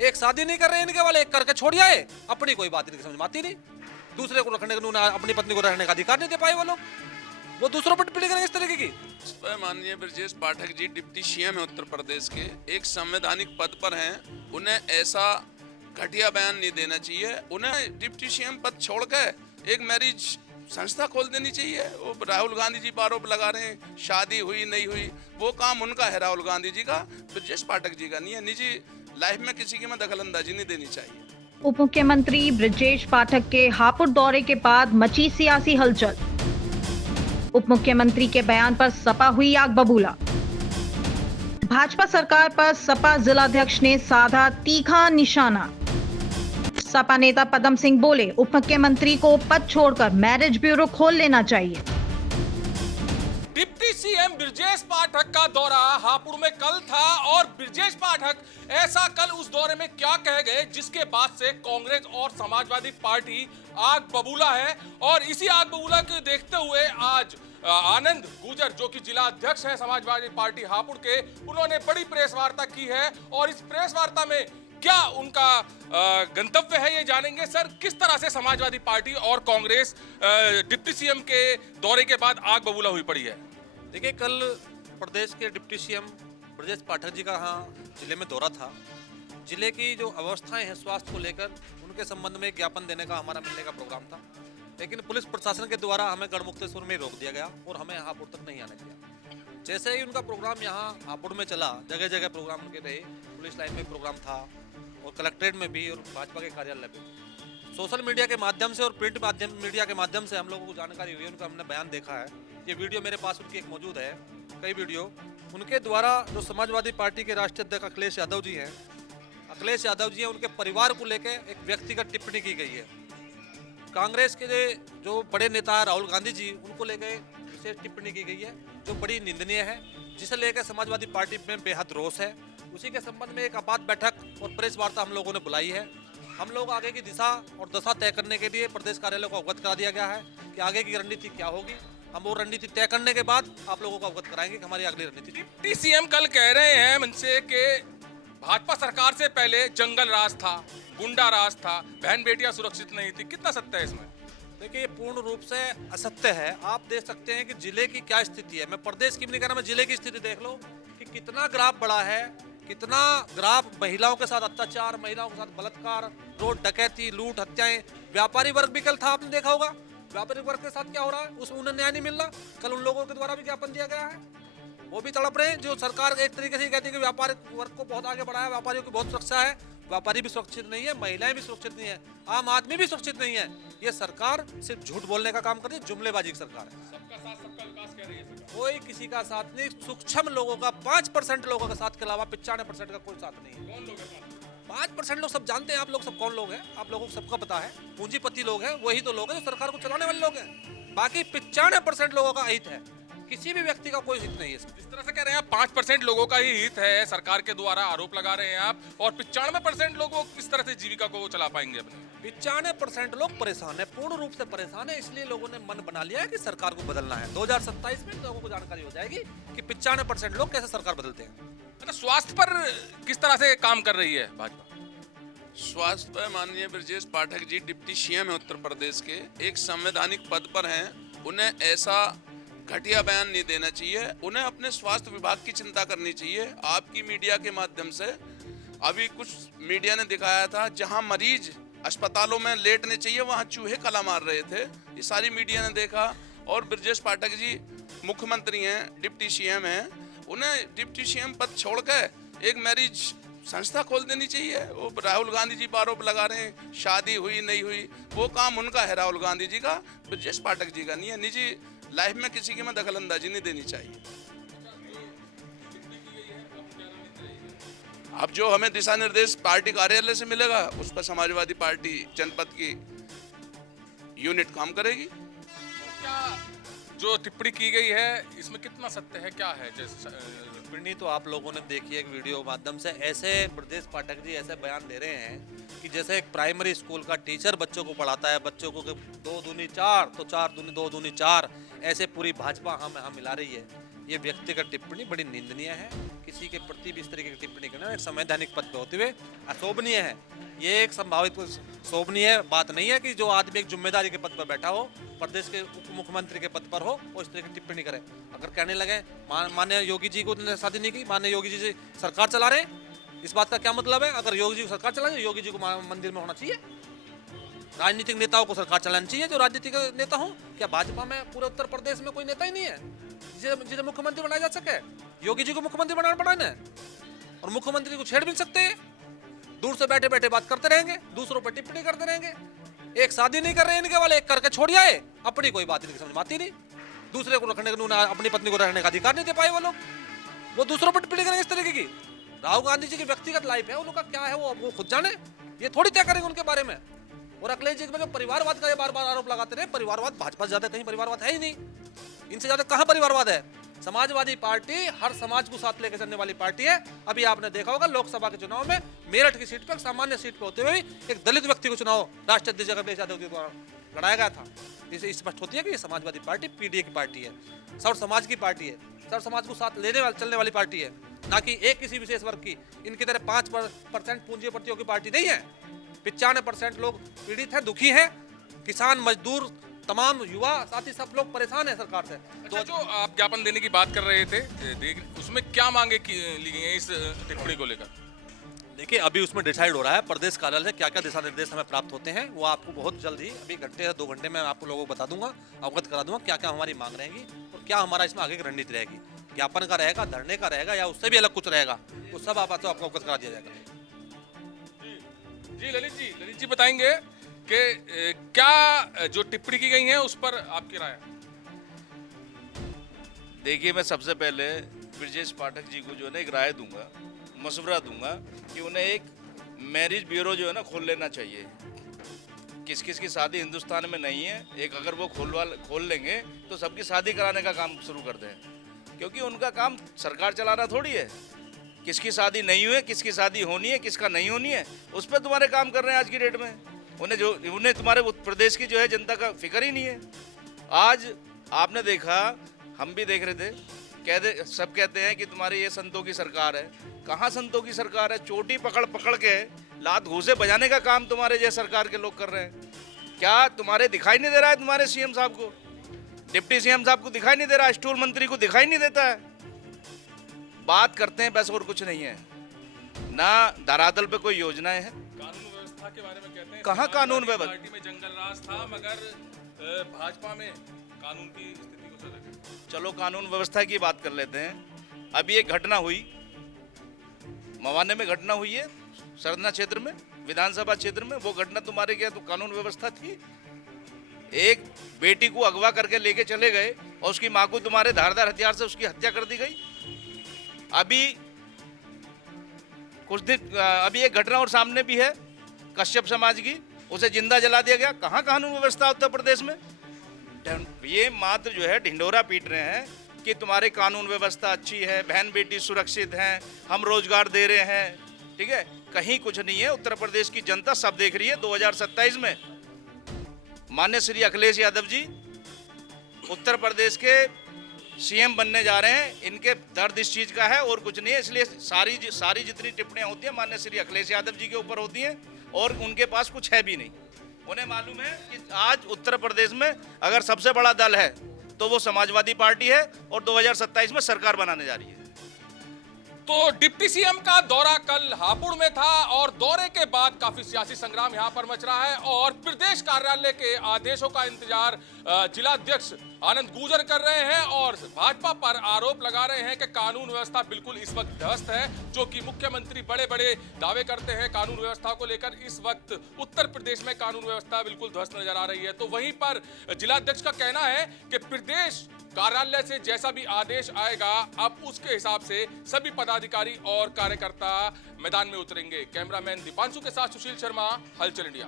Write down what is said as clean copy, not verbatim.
एक शादी नहीं कर रहे इनके वाले, एक करके छोड़ जाए, अपनी कोई बात इनकी समझ में आती नहीं। दूसरे को रखने का, अपनी पत्नी को रहने का अधिकार नहीं दे पाए वो लोग, वो दूसरों पर टिप्पणी करेंगे इस तरीके की। माननीय ब्रजेश पाठक जी डिप्टी सीएम है उत्तर प्रदेश के, एक संवैधानिक पद पर हैं, उन्हें ऐसा घटिया बयान नहीं देना चाहिए। उन्हें डिप्टी सीएम पद छोड़ के एक मैरिज संस्था खोल देनी चाहिए। वो राहुल गांधी जी पर आरोप लगा रहे हैं शादी हुई नहीं हुई, वो काम उनका है राहुल गांधी जी का, ब्रजेश पाठक जी का नहीं है। निजी लाइफ में किसी की में दखलंदाजी नहीं देनी चाहिए। उप मुख्यमंत्री ब्रजेश पाठक के हापुड़ दौरे के बाद मची सियासी हलचल। उप मुख्यमंत्री के बयान पर सपा हुई आग बबूला। भाजपा सरकार पर सपा जिलाध्यक्ष ने साधा तीखा निशाना। सपा नेता पदम सिंह बोले, उप मुख्यमंत्री को पद छोड़कर मैरिज ब्यूरो खोल लेना चाहिए। डिप्टी सीएम ब्रजेश पाठक का दौरा हापुड़ में कल था और ब्रजेश पाठक ऐसा कल उस दौरे में क्या कह गए जिसके बाद से कांग्रेस और समाजवादी पार्टी आग बबूला है। और इसी आग बबूला को देखते हुए आज आनंद गुजर जो कि जिला अध्यक्ष है समाजवादी पार्टी हापुड़ के, उन्होंने बड़ी प्रेस वार्ता की है और इस प्रेस वार्ता में क्या उनका गंतव्य है ये जानेंगे। सर, किस तरह से समाजवादी पार्टी और कांग्रेस डिप्टी सीएम के दौरे के बाद आग बबूला हुई पड़ी है? देखिए, कल प्रदेश के डिप्टी सीएम ब्रजेश पाठक जी का यहाँ जिले में दौरा था। जिले की जो अवस्थाएं हैं स्वास्थ्य को लेकर, उनके संबंध में ज्ञापन देने का हमारा मिलने का प्रोग्राम था, लेकिन पुलिस प्रशासन के द्वारा हमें गढ़मुक्तेश्वर में रोक दिया गया और हमें हापुड़ तक नहीं आने दिया। जैसे ही उनका प्रोग्राम यहाँ हापुड़ में चला, जगह जगह प्रोग्राम उनके रहे, पुलिस लाइन में प्रोग्राम था और कलेक्ट्रेट में भी और भाजपा के कार्यालय में। सोशल मीडिया के माध्यम से और प्रिंट मीडिया के माध्यम से हम लोगों को जानकारी हुई, उनका हमने बयान देखा है। ये वीडियो मेरे पास उनकी एक मौजूद है, कई वीडियो उनके द्वारा जो समाजवादी पार्टी के राष्ट्रीय अध्यक्ष अखिलेश यादव जी हैं, उनके परिवार को लेकर एक व्यक्तिगत टिप्पणी की गई है। कांग्रेस के जो बड़े नेता राहुल गांधी जी, उनको लेकर विशेष टिप्पणी की गई है जो बड़ी निंदनीय है, जिसे लेकर समाजवादी पार्टी में बेहद रोष है। उसी के संबंध में एक आपात बैठक और प्रेस वार्ता हम लोगों ने बुलाई है। हम लोग आगे की दिशा और दशा तय करने के लिए प्रदेश कार्यालय को अवगत करा दिया गया है कि आगे की रणनीति क्या होगी। हम वो रणनीति तय करने के बाद आप लोगों को अवगत कराएंगे कि हमारी अगली रणनीति। डिप्टी सीएम कल कह रहे हैं मनसे के भाजपा सरकार से पहले जंगल राज था, गुंडा राज था, बहन बेटियां सुरक्षित नहीं थी। कितना सत्य है इसमें? देखिए, पूर्ण रूप से असत्य है। आप देख सकते हैं कि जिले की क्या स्थिति है। मैं प्रदेश की भी नहीं कह रहा, मैं जिले की स्थिति देख लो कि कितना ग्राफ बढ़ा है, कितना ग्राफ महिलाओं के साथ अत्याचार, महिलाओं के साथ बलात्कार, रोड डकैती, लूट, हत्याएं। व्यापारी वर्ग भी कल था, आपने देखा होगा व्यापारी वर्ग के साथ क्या हो रहा है, उसमें उन्हें न्याय नहीं मिल रहा। कल उन लोगों के द्वारा भी ज्ञापन दिया गया है, वो भी तड़प रहे हैं। जो सरकार एक तरीके से कहती है कि व्यापारी वर्ग को बहुत आगे बढ़ाया, व्यापारियों की बहुत सुरक्षा है, व्यापारी भी सुरक्षित नहीं है, महिलाएं भी सुरक्षित नहीं है, आम आदमी भी सुरक्षित नहीं है। ये सरकार सिर्फ झूठ बोलने का काम करती है, जुमलेबाजी की सरकार है। सबका साथ सबका विकास कह रही है सरकार। कोई किसी का साथ नहीं, सूक्ष्म लोगों का 5% लोगों का साथ के अलावा 95% का कोई साथ नहीं है। कौन लोग हैं? 5% लोग सब जानते हैं। आप लोग सब कौन लोग हैं, आप लोगों को सबका पता है। पूंजीपति लोग हैं, वही तो लोग हैं जो सरकार को चलाने वाले लोग हैं। बाकी 95% लोगों का हित है, किसी भी व्यक्ति का कोई हित नहीं है इसमें। इस तरह से कह रहे हैं आप 5% लोगों का ही हित है, सरकार के द्वारा आरोप लगा रहे हैं आप, और 95% लोगों किस तरह से जीविका को चला पाएंगे अपने? 95% लोग परेशान है, पूर्ण रूप से परेशान है। इसलिए लोगों ने मन बना लिया है कि सरकार को बदलना है। 2027 में लोगों को जानकारी हो जाएगी कि 95% लोग कैसे सरकार बदलते हैं। अच्छा, स्वास्थ्य पर किस तरह से काम कर रही है भाजपा? स्वास्थ्य पर माननीय ब्रजेश पाठक जी डिप्टी सीएम है उत्तर प्रदेश के, एक संवैधानिक पद पर हैं, उन्हें ऐसा घटिया बयान नहीं देना चाहिए। उन्हें अपने स्वास्थ्य विभाग की चिंता करनी चाहिए। आपकी मीडिया के माध्यम से अभी कुछ मीडिया ने दिखाया था जहां मरीज अस्पतालों में लेटने चाहिए वहां चूहे कला मार रहे थे, ये सारी मीडिया ने देखा। और ब्रजेश पाठक जी मुख्यमंत्री हैं, डिप्टी सीएम हैं, उन्हें डिप्टी सीएम पद छोड़ के एक मैरिज संस्था खोल देनी चाहिए। वो राहुल गांधी जी पर आरोप लगा रहे हैं शादी हुई नहीं हुई, वो काम उनका है राहुल गांधी जी का, ब्रजेश पाठक जी का नहीं है। निजी लाइफ में किसी की में दखलंदाजी नहीं देनी चाहिए। अब जो हमें दिशा निर्देश पार्टी कार्यालय से मिलेगा उस पर समाजवादी पार्टी जनपद की यूनिट काम करेगी। क्या जो टिप्पणी की गई है इसमें कितना सत्य है, क्या है? जैसे टिप्पणी तो आप लोगों ने देखी है एक वीडियो माध्यम से। ऐसे ब्रजेश पाठक जी ऐसे बयान दे रहे हैं कि जैसे एक प्राइमरी स्कूल का टीचर बच्चों को पढ़ाता है, बच्चों को 2 दूनी 4 तो 4 दूनी 2 दूनी 4, ऐसे पूरी भाजपा हम यहाँ मिला रही है। ये व्यक्तिगत टिप्पणी बड़ी निंदनीय है किसी के प्रति भी इस तरीके की टिप्पणी करना एक संवैधानिक पद पे होते हुए अशोभनीय है। ये एक संभावित शोभनीय बात नहीं है कि जो आदमी एक जिम्मेदारी के पद पर बैठा हो, प्रदेश के उप मुख्यमंत्री के पद पर हो, और इस तरह की टिप्पणी करे। अगर कहने लगे माननीय योगी जी को शादी नहीं की, माननीय योगी जी से सरकार चला रहे, इस बात का क्या मतलब है? अगर योगी जी को सरकार चला रहे, योगी जी को मंदिर में होना चाहिए। राजनीतिक नेताओं को सरकार चलानी चाहिए जो राजनीतिक नेता हो। क्या भाजपा में पूरे उत्तर प्रदेश में कोई नेता ही नहीं है जिसे मुख्यमंत्री बनाया जा सके? योगी जी को मुख्यमंत्री बनाना है, और मुख्यमंत्री को छेड़ भी सकते हैं। दूर से बैठे बैठे बात करते रहेंगे, दूसरों पर टिप्पणी करते रहेंगे। एक शादी नहीं कर रहे इनके वाले, एक करके छोड़ आए, अपनी कोई बात इनकी समझ में आती नहीं। दूसरे को रखने का, अपनी पत्नी को रहने का अधिकार नहीं दे पाए वो लोग, वो दूसरों पर टिप्पणी करेंगे इस तरीके की। राहुल गांधी जी की व्यक्तिगत लाइफ है, उनका क्या है वो खुद जाने, ये थोड़ी तय करेंगे उनके बारे में। और अखिलेश जी में जो परिवारवाद का ये बार बार आरोप लगाते रहे, परिवारवाद भाजपा से ज्यादा कहीं परिवारवाद है ही नहीं, इनसे ज्यादा कहां परिवारवाद है? समाजवादी पार्टी हर समाज को साथ लेकर चलने वाली पार्टी है। अभी आपने देखा होगा लोकसभा के चुनाव में मेरठ की सीट पर, सामान्य सीट पर होते हुए भी एक दलित व्यक्ति को चुनाव राष्ट्रीय अध्यक्ष अखिलेश यादव के द्वारा लड़ाया गया था। इससे स्पष्ट होती है कि ये समाजवादी पार्टी पीडीए की पार्टी है, सर्व समाज की पार्टी है, सर्व समाज को साथ चलने वाली पार्टी है, ना कि एक किसी विशेष वर्ग की। इनकी तरह 5% पूंजीपतियों की पार्टी नहीं है। 95% लोग पीड़ित हैं, दुखी हैं, किसान, मजदूर, तमाम युवा साथी सब लोग परेशान हैं सरकार से। अच्छा, जो आप ज्ञापन देने की बात कर रहे थे, उसमें क्या मांगे ली गई हैं इस टिप्पणी को लेकर? देखिए, अभी उसमें डिसाइड हो रहा है प्रदेश कार्यालय से क्या क्या दिशा निर्देश हमें प्राप्त होते हैं, वो आपको बहुत जल्द ही, अभी घंटे या 2 घंटे में आपको लोगों को बता दूंगा, अवगत करा दूंगा क्या क्या हमारी मांग रहेगी और क्या हमारा इसमें आगे की रणनीति रहेगी। ज्ञापन का रहेगा, धरने का रहेगा, या उससे भी अलग कुछ रहेगा, वो सब आपको अवगत करा दिया जाएगा। जी ललित जी बताएंगे कि क्या जो टिप्पणी की गई है उस पर आपकी राय? देखिए, मैं सबसे पहले ब्रजेश पाठक जी को जो है ना एक राय दूंगा, मशवरा दूंगा कि उन्हें एक मैरिज ब्यूरो जो है ना खोल लेना चाहिए। किस किस की शादी हिंदुस्तान में नहीं है, एक अगर वो खोल लेंगे तो सबकी शादी कराने का काम शुरू कर दें, क्योंकि उनका काम सरकार चलाना थोड़ी है। किसकी शादी नहीं हुई है, किसकी शादी होनी है, किसका नहीं होनी है, उस पर तुम्हारे काम कर रहे हैं आज की डेट में। उन्हें तुम्हारे प्रदेश की जो है जनता का फिक्र ही नहीं है। आज आपने देखा, हम भी देख रहे थे, सब कहते हैं कि तुम्हारी ये संतों की सरकार है। कहाँ संतों की सरकार है? चोटी पकड़ पकड़ के लात घूसे बजाने का काम तुम्हारे जैसे सरकार के लोग कर रहे हैं। क्या तुम्हारे दिखाई नहीं दे रहा है? तुम्हारे सीएम साहब को, डिप्टी सीएम साहब को दिखाई नहीं दे रहा? स्टोर मंत्री को दिखाई नहीं देता है? बात करते हैं बस, और कुछ नहीं है ना। धरातल पे कोई योजनाएं हैं? कानून व्यवस्था के बारे में कहते हैं, कहाँ कानून व्यवस्था? पार्टी में जंगल राज था, मगर भाजपा में कानून की स्थिति कुछ अलग है। चलो कानून व्यवस्था की बात कर लेते हैं। अभी एक घटना हुई, मवाने में घटना हुई है, सरना क्षेत्र में, विधानसभा क्षेत्र में। वो घटना तुम्हारे क्या तो कानून व्यवस्था थी? एक बेटी को अगवा करके लेके चले गए और उसकी मां को तुम्हारे धारदार हथियार से उसकी हत्या कर दी गई। अभी कुछ दिन अभी एक घटना और सामने भी है, कश्यप समाज की, उसे जिंदा जला दिया गया। कहाँ कानून व्यवस्था उत्तर प्रदेश में? ये मात्र जो है ढिंडोरा पीट रहे हैं कि तुम्हारी कानून व्यवस्था अच्छी है, बहन बेटी सुरक्षित हैं, हम रोजगार दे रहे हैं। ठीक है, कहीं कुछ नहीं है। उत्तर प्रदेश की जनता सब देख रही है। 2027 में माननीय श्री अखिलेश यादव जी उत्तर प्रदेश के सीएम बनने जा रहे हैं। इनके दर्द इस चीज का है और कुछ नहीं है। इसलिए सारी जितनी टिप्पणियां होती हैं माननीय श्री अखिलेश यादव जी के ऊपर होती हैं, और उनके पास कुछ है भी नहीं। उन्हें मालूम है कि आज उत्तर प्रदेश में अगर सबसे बड़ा दल है तो वो समाजवादी पार्टी है, और 2027 में सरकार बनाने जा रही है। तो डिप्टी सीएम का दौरा कल हापुड़ में था, और दौरे के बाद काफी सियासी संग्राम यहां पर मच रहा है, और प्रदेश कार्यालय के आदेशों का इंतजार जिलाध्यक्ष आनंद गुर्जर कर रहे हैं, और भाजपा पर आरोप लगा रहे हैं कि कानून व्यवस्था बिल्कुल इस वक्त ध्वस्त है। जो कि मुख्यमंत्री बड़े बड़े दावे करते हैं कानून व्यवस्था को लेकर, इस वक्त उत्तर प्रदेश में कानून व्यवस्था बिल्कुल ध्वस्त नजर आ रही है। तो वहीं पर जिलाध्यक्ष का कहना है कि प्रदेश कार्यालय से जैसा भी आदेश आएगा, अब उसके हिसाब से सभी पदाधिकारी और कार्यकर्ता मैदान में उतरेंगे। कैमरामैन दीपांशु के साथ सुशील शर्मा, हलचल इंडिया।